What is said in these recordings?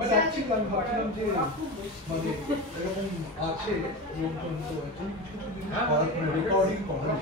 But actually আমি ভাবছিলাম যে মানে এরকম আছে লোকজন তো এখন কিছু কিছু জিনিস রেকর্ডিং করা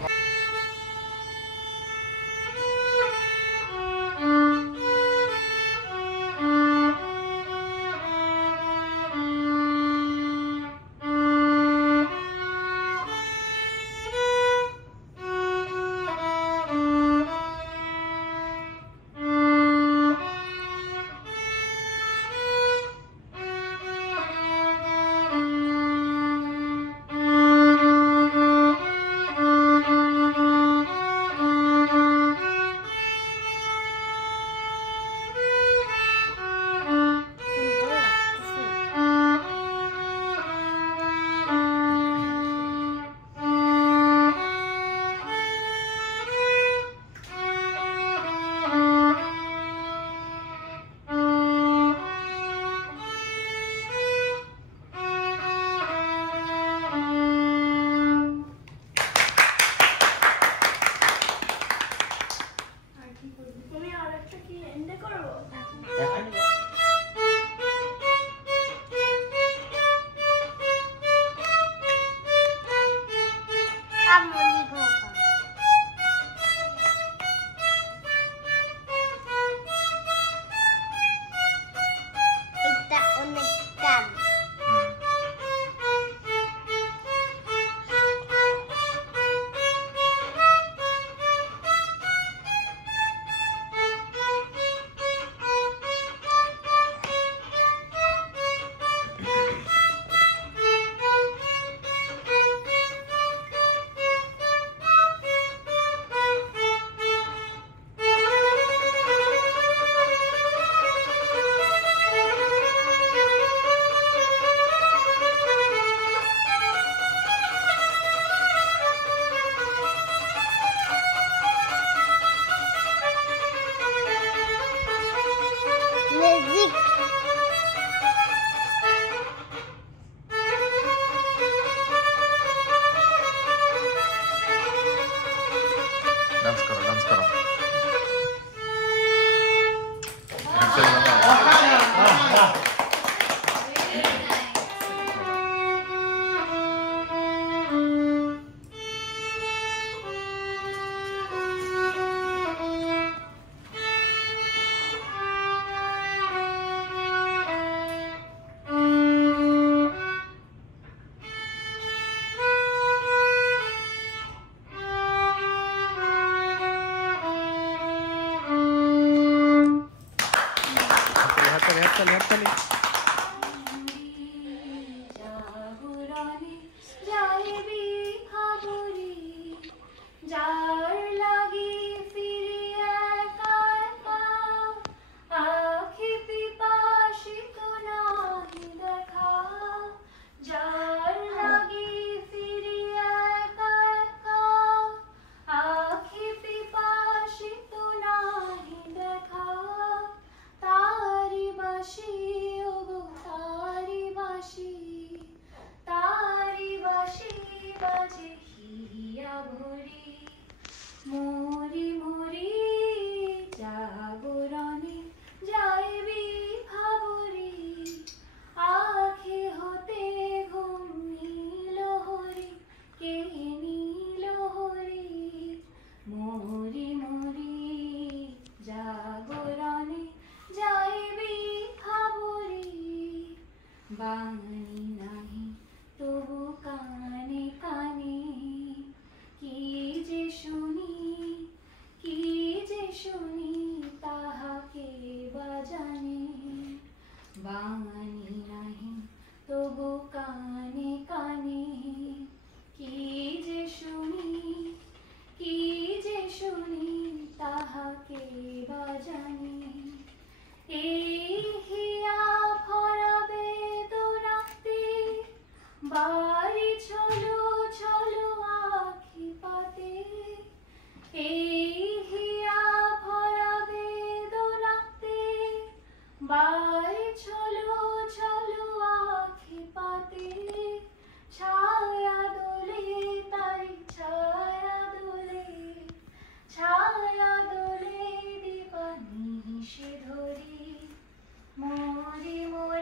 মরি মরি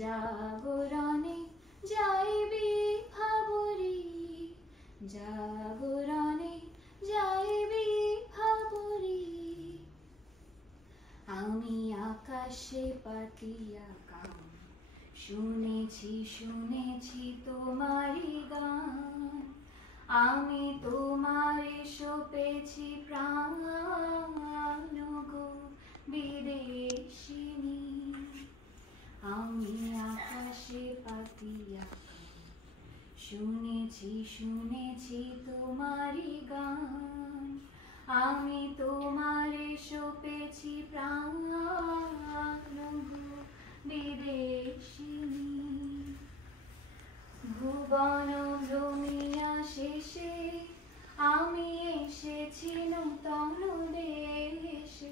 জাগরণে যাইবি ভাবরি, জাগরণে যাইবি ভাবরি। আমি আকাশে পাতিয়া গান, শুনেছি শুনেছি তোমারি গান। আমি তোমারে সপেছি প্রাণ গো বিদেশিনী। আমি আকাশে পাতিয়া গান, শুনেছি শুনেছি তোমারি গান। আমি তোমারে সপেছি প্রাণ গো বিদেশিনী। ভুবন ভ্রমিয়া শেষে আমি এসেছি নূতন দেশে।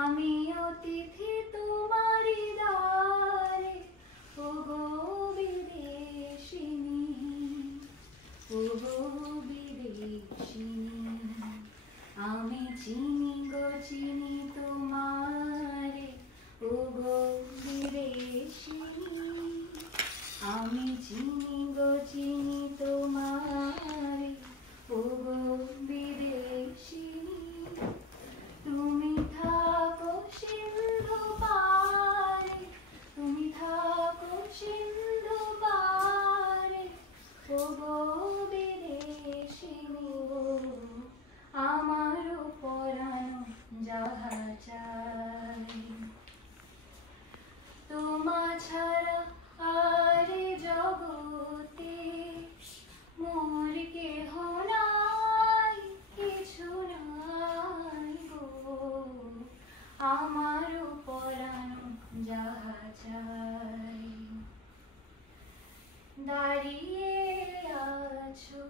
আমি অতিথি তোমারি দ্বারে, ওগো বিদেশিনী, ওগো বিদেশিনী। আমি চিনি গো চিনি তোমারে, ওগো বিদেশিনী। আমি চিনি গো চিনি তোমারে, ওগো বিদেশিনী। তুমি থাকো সিন্ধু পারে, তুমি থাকো সিন্ধু পারে, ওগো বিদেশিনী। আমার পরাণ যাহা চাই, তোমা ছাড়া আর জগতে মোর কেহ নাই, কিছু নাই গো। আমার পরাণ যাহা চাই। দাঁড়িয়ে আছো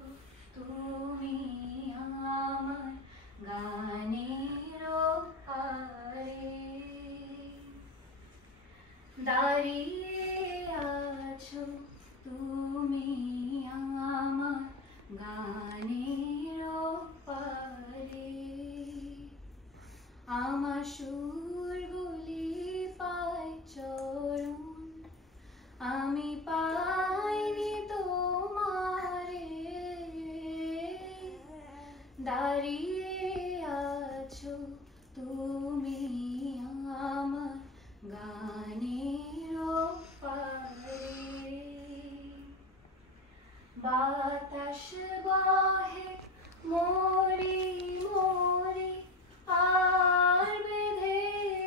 তুমি আমার গানের পারে, দাঁড়িয়ে আছো তুমি আমার গানের পারে। আমার সুরগুলি পায় চরণ, আমি পাইনি তোমারে। দাঁড়িয়ে আছো তুমি আমার গানের পারে। বাতাস বহে মোরে মোরে, আর বেঁধে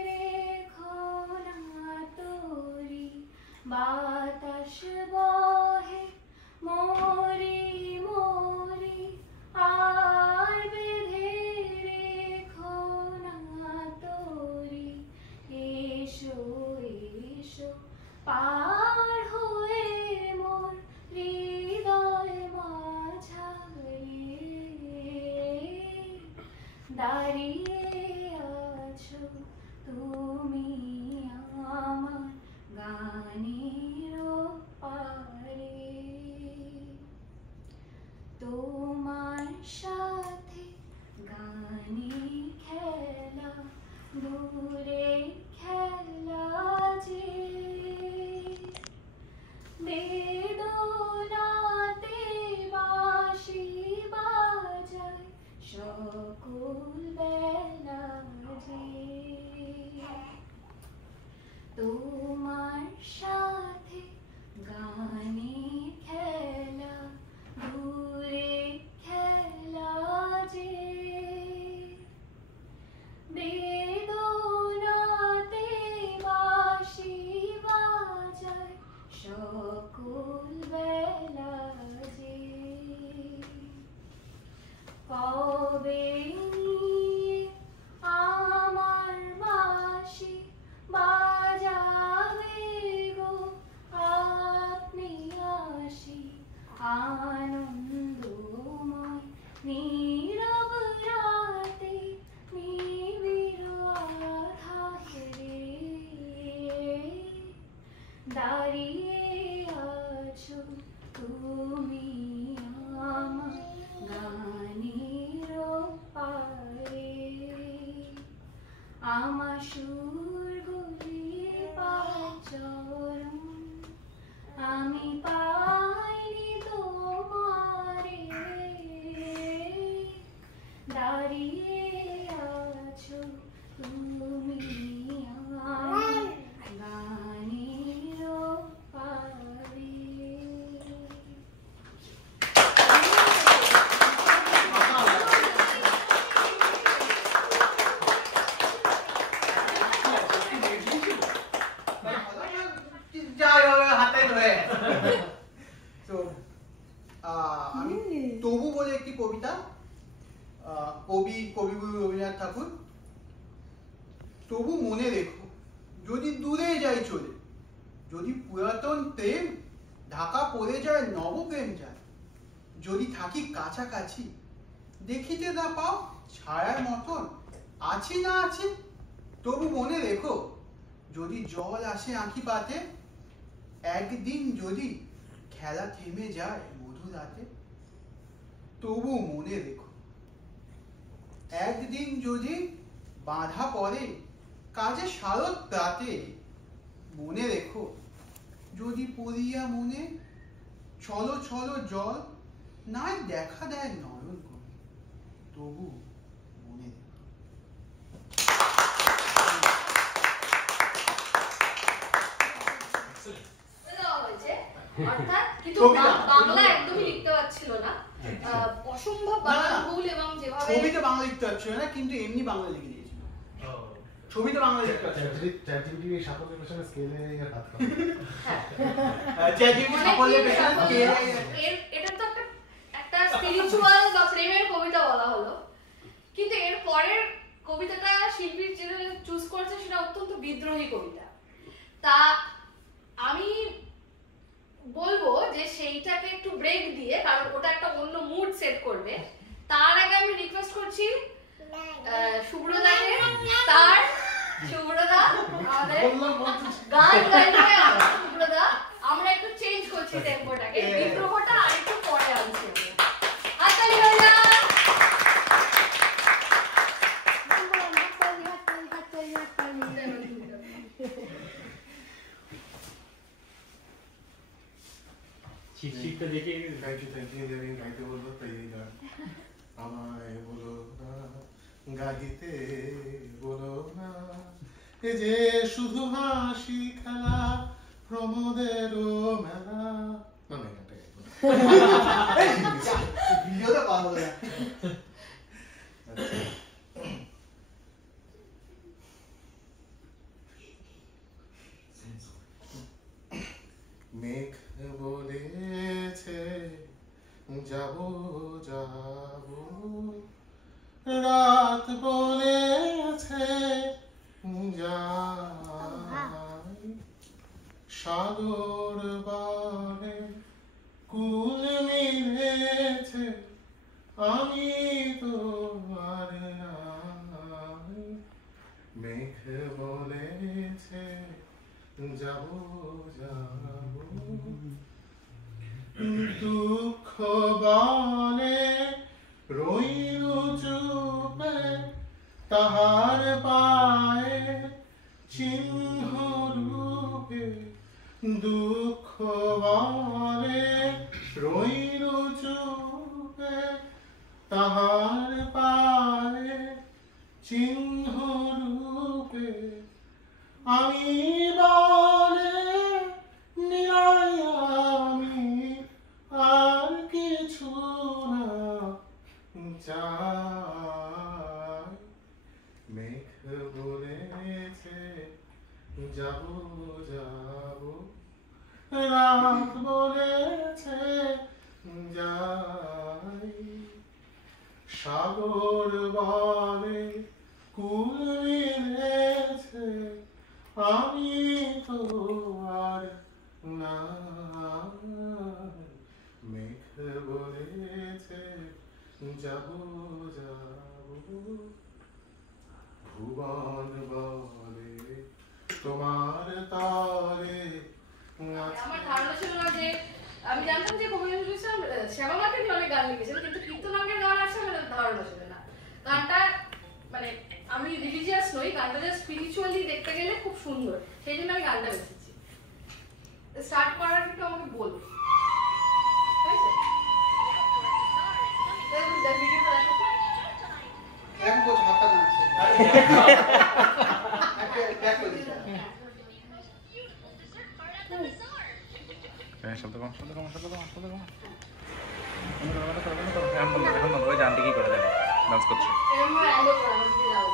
রেখো না তোরি। বাতাস বহে মোরে মোরে, আর বেঁধে রেখো না তোরি। এসো এসো পার হয়ে মোর হৃদয় মাঝারে। দাঁড়িয়ে আছো তুমি আমার গানের পারে। তোমার সাথে গানে খেলা, দূরে খেলা যে বেদনাতে বাঁশি বাজায় সকল বেলা যে। তোমার সাথে গানে খেলা, দূরে খেলা যে বেদনাতে বাঁশি বাজায় সকল বেলা যে। কবে নিয়ে আমার বাঁশি বাজাবে গো ঠাকুর, তবু মনে রেখো, যদি দূরে যাই চলে, যদি পুরাতন প্রেম ঢাকা পড়ে যায় নবপ্রেম যায়, যদি থাকি কাছাকাছি, দেখিতে না পাও ছায়ার মতন আছি না আছি, তবু মনে রেখো, যদি জল আসে আঁখি পাতে, একদিন যদি খেলা থেমে যায় মধু রাতে, তবু মনে রেখো, একদিন যদি বাঁধা পড়ে কাজে শারদ রাতে, মনে রেখো, যদি পড়িয়া মনে চলো চলো জল নাই দেখা দেয় নয়ন করে, তবু মনে রেখো। অর্থাৎ কিন্তু ছবিটা। বাংলা একদমই লিখতে পারছিল না, অসম্ভব বাংলা ভুল, এবং যেভাবে ছবিতে বাংলা লিখতে পারছিল না, কিন্তু এমনি বাংলা লিখে দিয়েছিল। ছবিতে বাংলা লিখতে পারছিল না। চ্যাটজিপিটি এই সাফল্যের পেছনে স্কেলে হাত করে। চ্যাটজিপিটি সাফল্যের পেছনে এটা তো একটা স্পিরিচুয়াল বা প্রেমের কবিতা বলা হলো, কিন্তু এর পরের কবিতাটা শিল্পীর যেটা চুজ করেছে সেটা অত্যন্ত বিদ্রোহী কবিতা। তা আমি বলবো যে সেইটাকে একটু ব্রেক দিয়ে, কারণ ওটা একটা অন্য মুড সেট করবে, তার আগে আমি রিকোয়েস্ট করছি শুভ্রদাকে, তার শুভ্রদা আমাদের গান গাইবে, শুভ্রদা আমরা একটু চেঞ্জ করছি টেম্পোটাকে, বিদ্রোহটা আরেকটু পরে আনছি। হাততালি হয়ে যাক। শীতটা দেখে থ্যাংক ইউ গাইতে বললো, তাই এই গান। আমায় বলো না গাইতে বলো না, এ যে শুধু হাসি খেলা প্রমোদেরও মেলা। না না এটা গাইবো না। ভিডিওটা পাবো না। মেঘ বলেছে যাব যাব, রাত বলেছে যাই, সাগর বারে কুল মিলেছে, আমি তো আর নাই। মেঘ বলেছে যাব যাব, দুঃখ বলে রইল চুপে, তাহার পায়ে চিহ্ন রূপে। দুঃখ বলে রইল চুপে, তাহার পায়ে চিহ্ন রূপে। আমি বলে নিরাই আমি আর কিছু না চাই। মেঘ বলেছে যাব যাব, রাত বলেছে যাই, সাগর বলে কুল মিলেছে, আমি তো আর নাই। মেঘ বলেছে যাব যাব, ভুবন বলে তোমার তরে। আমার ধারণা ছিল না যে, আমি জানতাম যে কবি নজরুল ইসলাম শ্যামা মার্কেট অনেক গান লিখেছেন, কিন্তু কীর্তনাঙ্গের গান আছে আমার ধারণা ছিল না। গানটা মানে আমি রিলিজিয়াস নই, গানটা জাস্ট স্পিরিচুয়ালি দেখতে গেলে খুব সুন্দর, সেই জন্য আমি গানটা বেছেছি। স্টার্ট করার একটু আমাকে বলবো, ঠিক আছে? এক বছর হাতটা নাচছে। ব্যাক করে দিতে হবে। শব্দ কম শব্দ কম শব্দ কম শব্দ কম। এখন বন্ধ করে জানতে কি করে যাবে, ডান্স করছে। এরকম অ্যালো করা আমাকে দাও।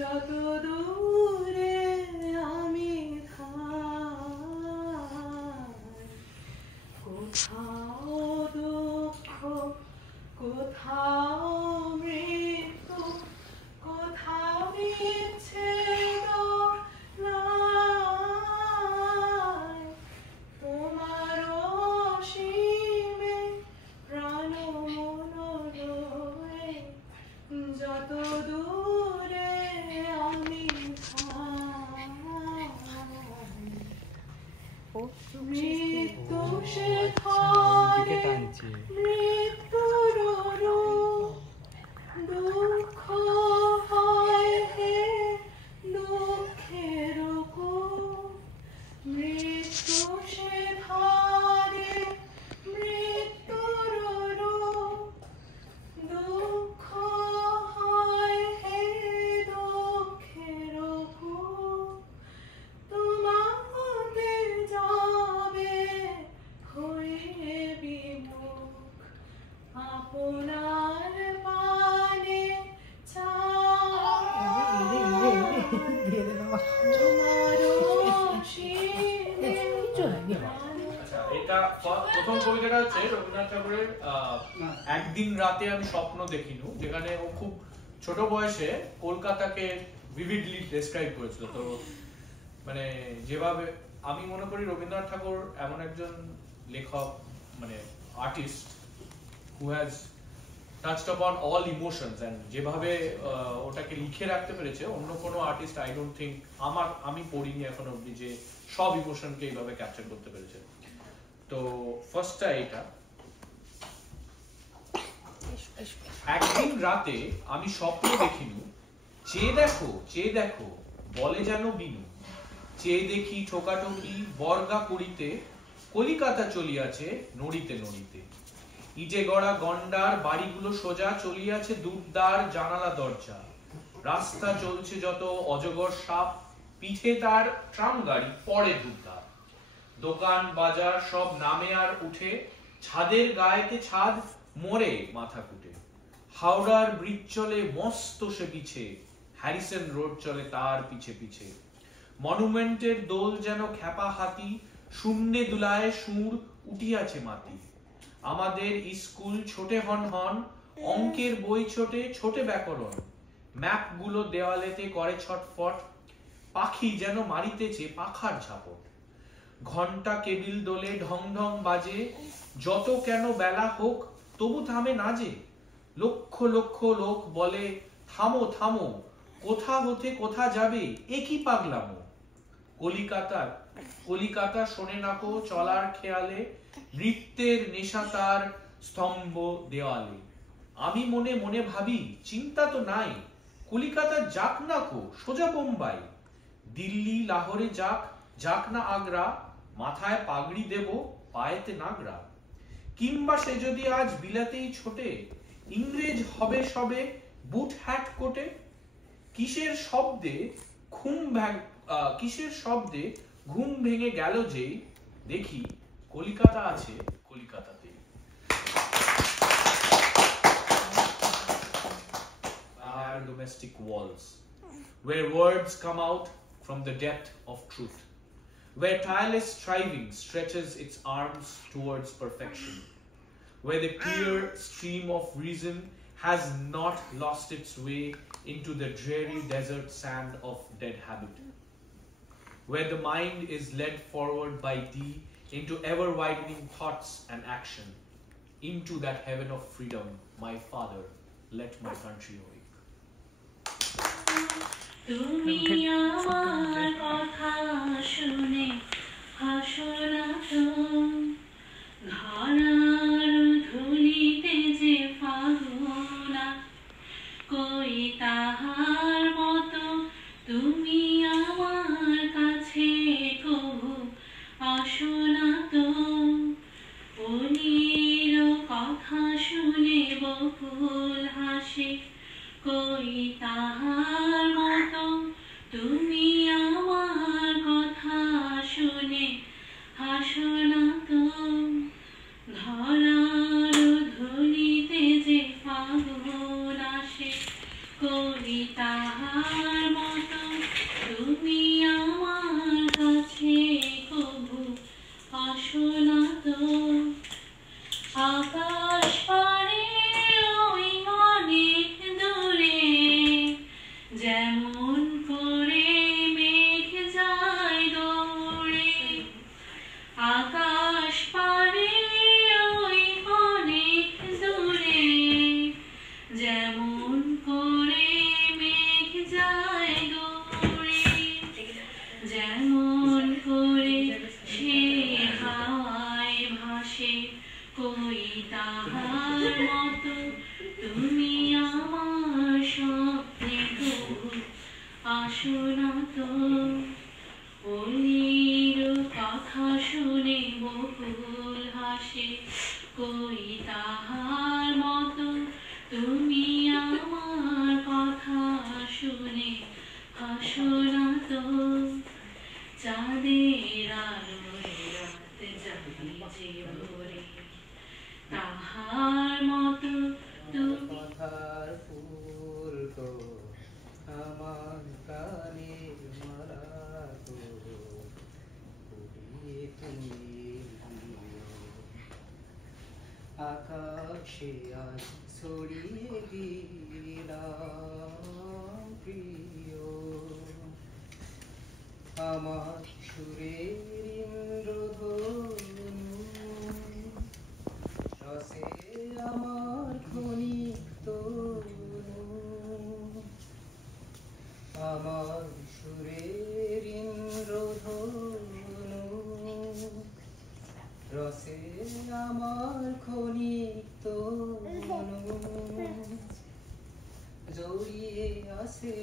যত দূরে আমি থাই, কোথাও দুঃখ, কোথাও মৃত্যু, কোথাও বিচ্ছেদ নাই, তোমার অসীমে প্রাণ মন লয়ে যত দূরে আমি থাই, মৃত্যু শেখারে মৃত্যুর রূপ, দুঃখ হয় হে দুঃখের কূপ, মৃত্যু শেখারে মৃত্যুর রূপ, দুঃখ হয় হে দুঃখের কূপ, তোমাতে যাবে হয়ে বিমুখ, আপনার পানে আচ্ছা, এটা প্রথম কবিতাটা হচ্ছে রবীন্দ্রনাথ ঠাকুরের একদিন রাতে আমি স্বপ্ন দেখিনু, যেখানে ও খুব ছোট বয়সে কলকাতাকে ভিভিডলি ডেসক্রাইব করেছিল। তো মানে যেভাবে আমি মনে করি রবীন্দ্রনাথ ঠাকুর এমন একজন লেখক, মানে আর্টিস্ট হু হ্যাজ টাচড আপন অল ইমোশনস, এন্ড যেভাবে ওটাকে লিখে রাখতে পেরেছে অন্য কোনো আর্টিস্ট আই ডোন্ট থিঙ্ক, আমি পড়িনি এখন অব্দি যে সব ইমোশনকে এইভাবে ক্যাপচার করতে পেরেছে। তো ফার্স্টটা এইটা, একদিন রাতে আমি স্বপ্ন দেখিনু, চেয়ে দেখো বলে যেন বিনু, চেয়ে দেখি ঠোকাঠকি বর্গা করিতে, কলিকাতা চলিয়াছে নড়িতে নড়িতে, ইটে গড়া গন্ডার বাড়িগুলো সোজা চলিয়াছে দুর্দার জানালা দরজা, রাস্তা চলছে যত অজগর সাপ, পিঠে তার ট্রাম গাড়ি পরে দুর্দার, দোকান বাজার সব নামে আর উঠে, ছাদের গায়েতে ছাদ মরে মাথা কুটে, হাওড়ার ব্রিজ চলে মস্ত সে পিছে, হ্যারিসন রোড চলে তার পিছে পিছে, মনুমেন্টের দোল যেন খ্যাপা হাতি, শূন্যে দুলায় সুর উঠিয়াছে মাটি, আমাদের স্কুল ছোটে হন হন, অঙ্কের বই ছোটে ব্যাকরণ, ম্যাপ গুলো দেওয়ালেতে করে ছটফট, পাখি যেন মারিতেছে পাখার ঝাপট, ঘন্টা কেবিল দোলে ঢং ঢং বাজে, যত কেন বেলা হোক তবু থামে না যে, লক্ষ লক্ষ লোক বলে থামো থামো, কোথা হতে কোথা যাবে এ কি পাগলামো, কলিকাতা শোনে নাকো চলার খেয়ালে, নৃত্যের নেশা তার স্তম্ভ দেওয়ালে, আমি মনে মনে ভাবি চিন্তা তো নাই, কলিকাতা যাক নাকো সোজা বোম্বাই, দিল্লি লাহোরে যাক না আগ্রা, মাথায় পাগড়ি দেব পায়েতে নাগরা, কিংবা সে যদি আজ বিলাতেই ছোটে, ইংরেজ হবে সবে বুট হ্যাট কোটে, কিসের শব্দে ঘুম ভেঙে গেল যে, দেখি কলিকাতা আছে কলিকাতাতে। Our domestic walls, where words come out from the depth of truth, where tireless striving stretches its arms towards perfection, where the clear stream of reason has not lost its way into the dreary desert sand of dead habit, where the mind is led forward by thee into ever-widening thoughts and action, into that heaven of freedom, my Father, let my country awake. তুমি আমার কথা শুনে হাসো না তো, ধরার ধুলিতে যে ফাগুনা, কই তাহার মতো তুমি আমার কাছে কবু আসো না তো, অনির কথা শুনে বকুল হাসে, কই তাহার মতো তুমি আমার কথা শুনে হাসো না তো, ধরার ধুলিতে যে ফাগুন আসে, কই তাহার মতো তুমি আমার কাছে কবু আসো না তো। আকাশ পারে ওই অনেক দূরে যেমন করে মেঘ যায় দৌড়ে। আকাশ পারে ওই অনেক দূরে যেমন করে মেঘ যায় দৌড়ে। যেমন করে সে হাওয়ায় ভাসে কই তাহার মতো তুমি আমার স্বপ্নে কবু আসো না তো। অলির কথা শুনে বকুল হাসে কই তাহার মতো তুমি আমার কথা শুনে হাসো না তো। চাঁদের আলোয় রাত যায় যে ভোরে তাহার মতো তুমি। কথার ফুল গো আমার প্রাণের মালা গো, ফুলিয়ে তুমি আকাশে আজ ছড়িয়ে দিলাম প্রিয়। আমার সুরের ইন্দ্রধনু রসে আমার ক্ষণিক তনু। আমার সুরের ইন্দ্রধনু রসে আমার ক্ষণিক তনু। জড়িয়ে আসে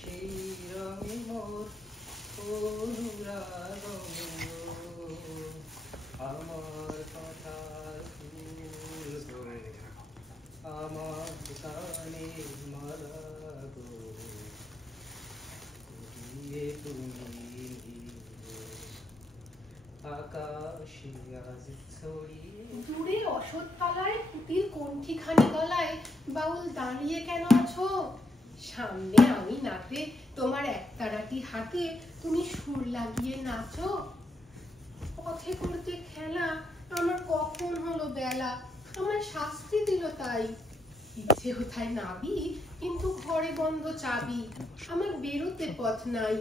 সেই রঙে মোর অনুরাগ। আমার কথার ফুল গো আমার গানের মালা গো, ফুলিয়ে তুমি আকাশে আজ ছড়িয়ে। দূরে অশ্বত্থতলায় পুতির কণ্ঠিখানি গলায় বাউল দাঁড়িয়ে কেন আছো? সামনে আমি নাতে তোমার একতারাটি হাতে তুমি সুর লাগিয়ে নাচো। পথে করতে খেলা আমার কখন হলো বেলা, আমার শাস্তি দিল তাই। ইচ্ছে কোথায় নাবি কিন্তু ঘরে বন্ধ চাবি, আমার বেরোতে পথ নাই।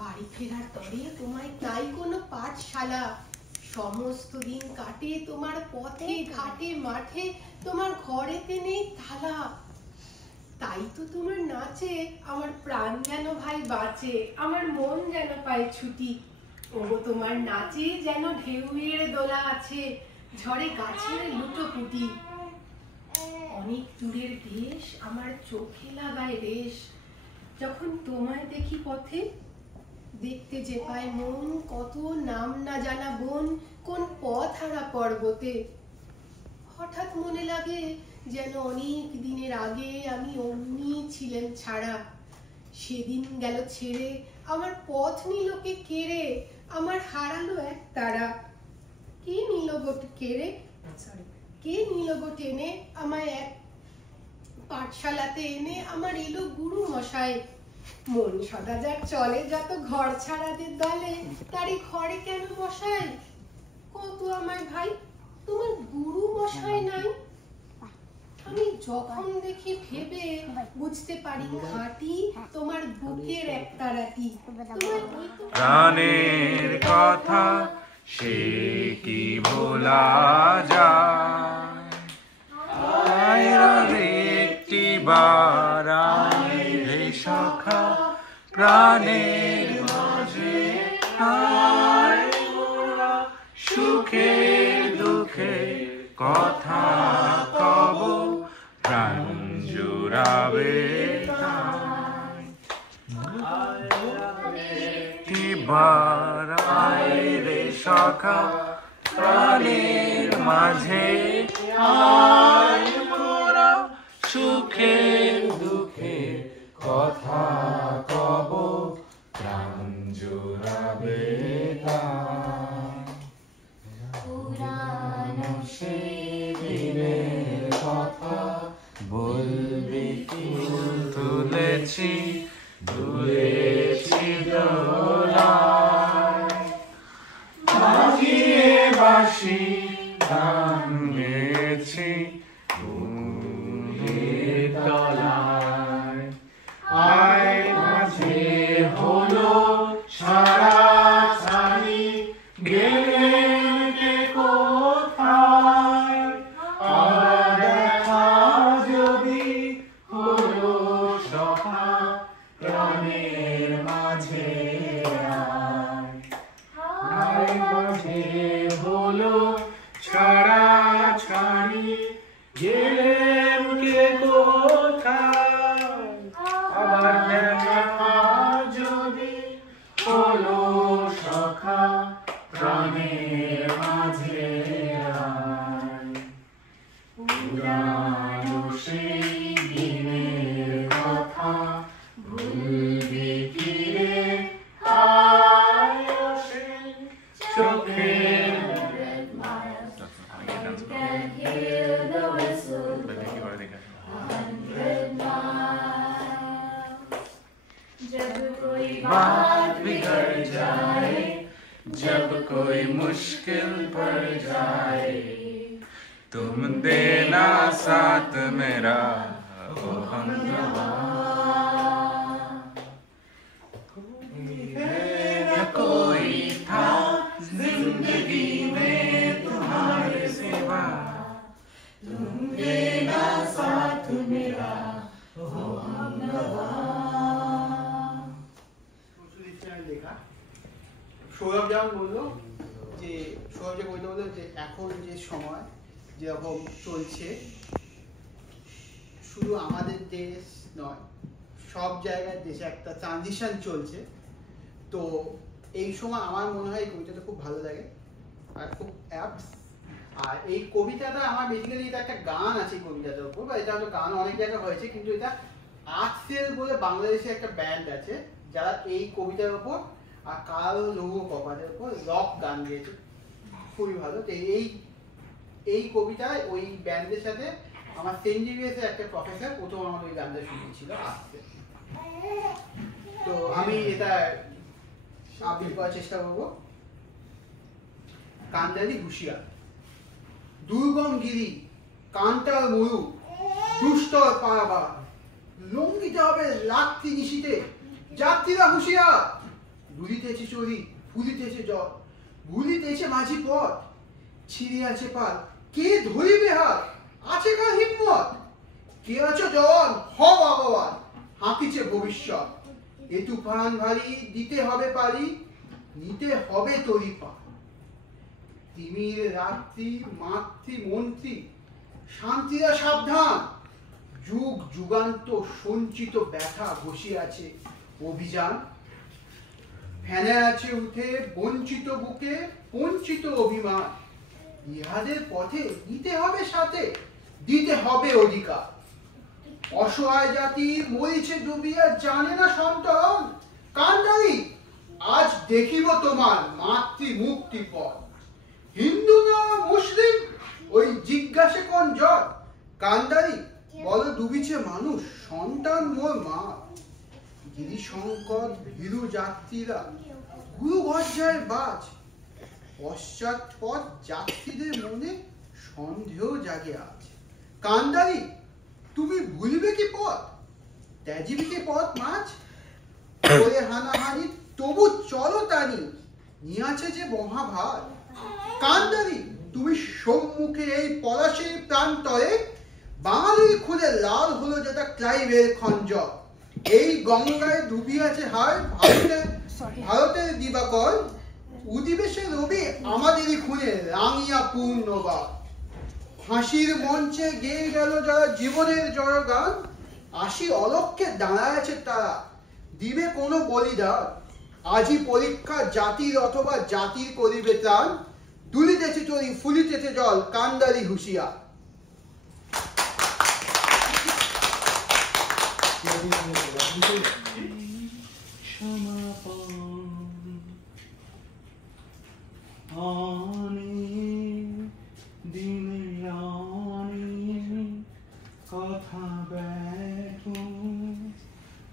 বাড়ি ফেরার তরে তোমায় তাই কোনো পাঠশালা, সমস্ত দিন কাটে তোমার পথে ঘাটে মাঠে, তোমার ঘরেতে নেই তালা। তাই তো তোমার নাচে আমার প্রাণ যেন ভাই বাঁচে, আমার মন যেন পায় ছুটি। ওগো তোমার নাচে যেন ঢেউয়ের দোলা আছে, ঝড়ে গাছের লুটোপুটি। অনেক দূরের দেশ আমার চোখে লাগায় রেশ, যখন তোমায় দেখি পথে। দেখতে যে পায় মন কত নাম না জানা বন, কোন পথ হারা পর্বতে। হঠাৎ মনে লাগে যেন অনেক দিনের আগে আমি অমনি ছিলেন ছাড়া। সেদিন গেল ছেড়ে আমার পথ নিল কে কেড়ে, আমার হারালো এক তারা। কে নিল গো কেড়ে, কে নিল গো টেনে আমায় এক পাঠশালাতে এনে। আমার এলো গুরু মশাই। মন সদা যার চলে যত ঘর ছাড়াদের দলে, তারই ঘরে কেন বসাই? কত আমায় ভাই তোমার গুরু মশাই নাই? আমি যখন দেখি ভেবে বুঝতে পারি ঘাটি তোমার বুকের একতারাটি। প্রাণের কথা সে কি ভোলা যায়, একটি বার রে সখা প্রাণের মাঝে আয় মোরা, সুখে দুঃখে কথা কব প্রাণ জুড়াবে বার আয় রে সখা প্রাণের মাঝে আয় মোরা, সুখে দুঃখে কথা কব প্রাণ জুড়াবে পুরানো সেদিনের কথা বলবি ফুল তুলেছি তুলেছি দোলায়, বাজিয়ে বাঁশি গান গেয়েছি ফুলের তলায়। আয় মাঝে হলো ছাড়াছাড়ি, গেলে কে কোথায়, আবার দেখা যদি হলো সখা, প্রাণের মাঝে আয়। আয় মাঝে হলো ছাড়াছাড়ি, গেলেন কে কোথায়, আবার দেখা যদি হলো সখা, প্রাণের মাঝে আয়। পুরানো সেই দিনের কথা ভুলবি কি রে, আয় সেই চোখের बात बिगड़ जाए, जब कोई मुश्किल पड़ जाए, तुम देना साथ मेरा ओ हमनवा। कोई था जिंदगी में तुम्हारे सिवा, तुम देना साथ मेरा ओ हमनवा। লেখা সৌরভ যেমন বললো যে সৌরভ যে বইটা বললো যে এখন যে সময় যেরকম চলছে, শুধু আমাদের দেশ নয়, সব জায়গায় দেশে একটা ট্রানজিশন চলছে। তো এই সময় আমার মনে হয় এই কবিতাটা খুব ভালো লাগে আর খুব অ্যাপ্ট। আর এই কবিতাটা আমার বেসিক্যালি এটা একটা গান আছে এই কবিতাটার উপর, বা এটা হয়তো গান অনেক জায়গায় হয়েছে, কিন্তু এটা আর্টসেল বলে বাংলাদেশে একটা ব্যান্ড আছে যারা এই কবিতার উপর আর কাল লৌহ কপাটের উপর রক গান গেয়েছে, খুবই ভালো। তো এই কবিতায় ওই ব্যান্ডের সাথে আমার সেন্ট জেভিয়ার্সের একটা প্রফেসর প্রথম আমার ওই গানটা শুনিয়েছিল আর্টসে। তো আমি এটা আবৃত্তি করার চেষ্টা করবো। কান্দারি হুঁশিয়ার। দুর্গম গিরি, কান্টার মরু, দুষ্টর পারাবার, লঙ্ঘিতে হবে রাত্রি নিশীতে, যাত্রীরা হুঁশিয়ার। দুলিতেছে চরি, ফুলিতেছে জল, ভুলিতেছে মাঝি পথ, ছিড়িয়াছে পাল, কে ধরিবে হাত, আছে কার হিম্মত, কে আছো জন, হ ভগবান, হাঁকিছে ভবিষ্যৎ। এ তুফান ভারী, দিতে হবে পারি, নিতে হবে তরি পা। তিমির রাত্রি, মাতৃ মন্ত্রী, শান্তিরা সাবধান, যুগ যুগান্ত সঞ্চিত ব্যথা বসিয়াছে অভিযান। ফেনে আছে উঠে বঞ্চিত বুকে বঞ্চিত অভিমান, ইহাদের পথে নিতে হবে সাথে, দিতে হবে অধিকার। অসহায় জাতি মরিছে ডুবিয়া, জানে না সন্তরণ। কান্দারি, আজ দেখিব তোমার মাতৃ মুক্তি পথ। হিন্দু না মুসলিম, ওই জিজ্ঞাসে কোন জট। কান্দারি, বলো ডুবিছে মানুষ, সন্তান মোর মা। গিরিশঙ্কর ভীরু যাত্রীরা, গুরু গজ্জায় বাজ, পশ্চাৎপদ যাত্রীদের মনে সন্দেহ জাগে আজ। কান্দারি, তুমি ভুলবে কি পথ, ত্যাজিবে কি পথ মাঝ, করে হানাহানি তবু চলো তানি, নিয়াছে যে মহাভার। কান্দারি, তুমি সম্মুখে এই পলাশীর প্রান্তরে, বাঙালির খুলে লাল হলো যেটা ক্লাইভের খঞ্জর। এই গঙ্গায় ডুবিয়াছে হায় ভারতের দিবাকর, উদিবে সে রবি আমাদেরই খুনে রাঙিয়া পূর্ণবার। ফাঁসির মঞ্চে গেয়ে গেল যারা জীবনের জয়গান, আসি অলক্ষ্যে দাঁড়ায় আছে তারা, দিবে কোনো বলিদান। আজই পরীক্ষা জাতির অথবা জাতির করিবে ত্রাণ, দুলিতেছে চরি ফুলিতেছে জল, কান্দারি হুঁশিয়ার। কথা ব্যাকুল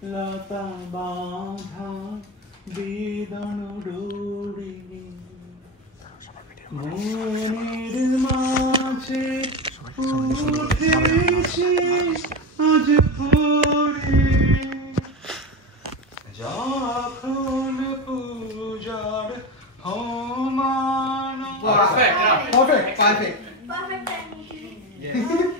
লতা বাঁধা বেদন ডোরে মনের মাঝে উঠেছে আজ ভোরে যখন পূজার Homan Perfect. Perfect, perfect. Perfect timing.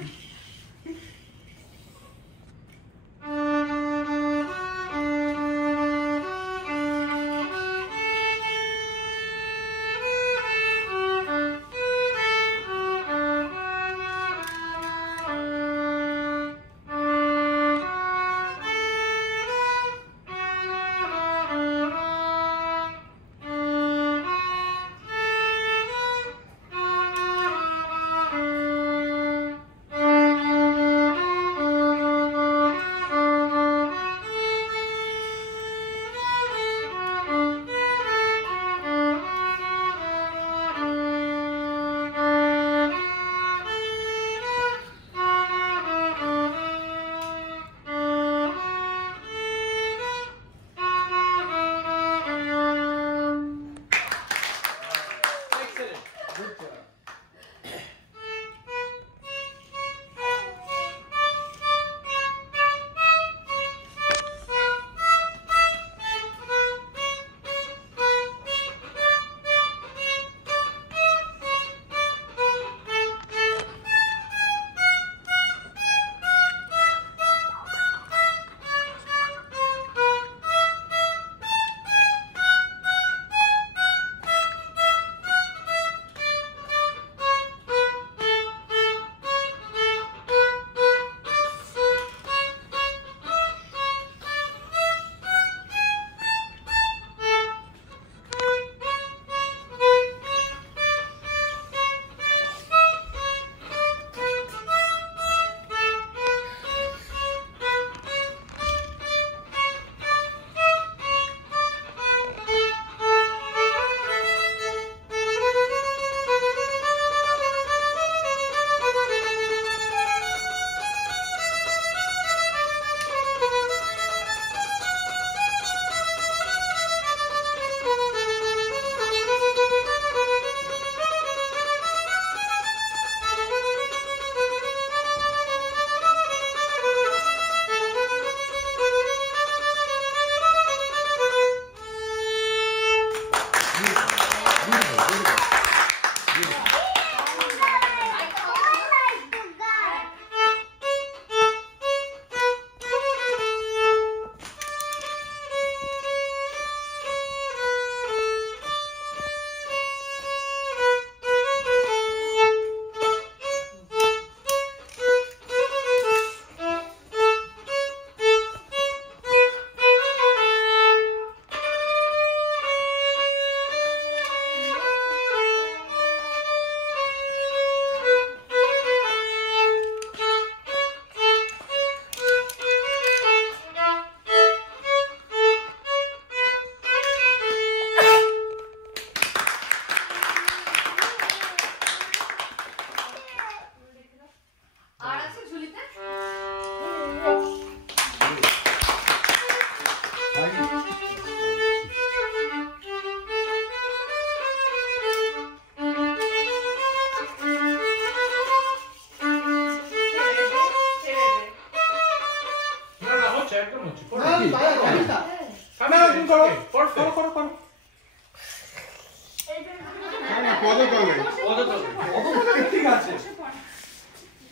ঠিক আছে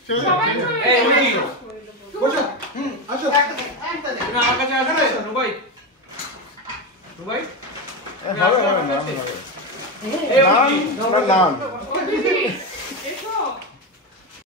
সবাই চলে এই যাবে। উনি বসো আসো না আমার কাছে আসবে রুবাই রুবাই হবে হবে নাম হবে এই নাম উনি নাম দিদি,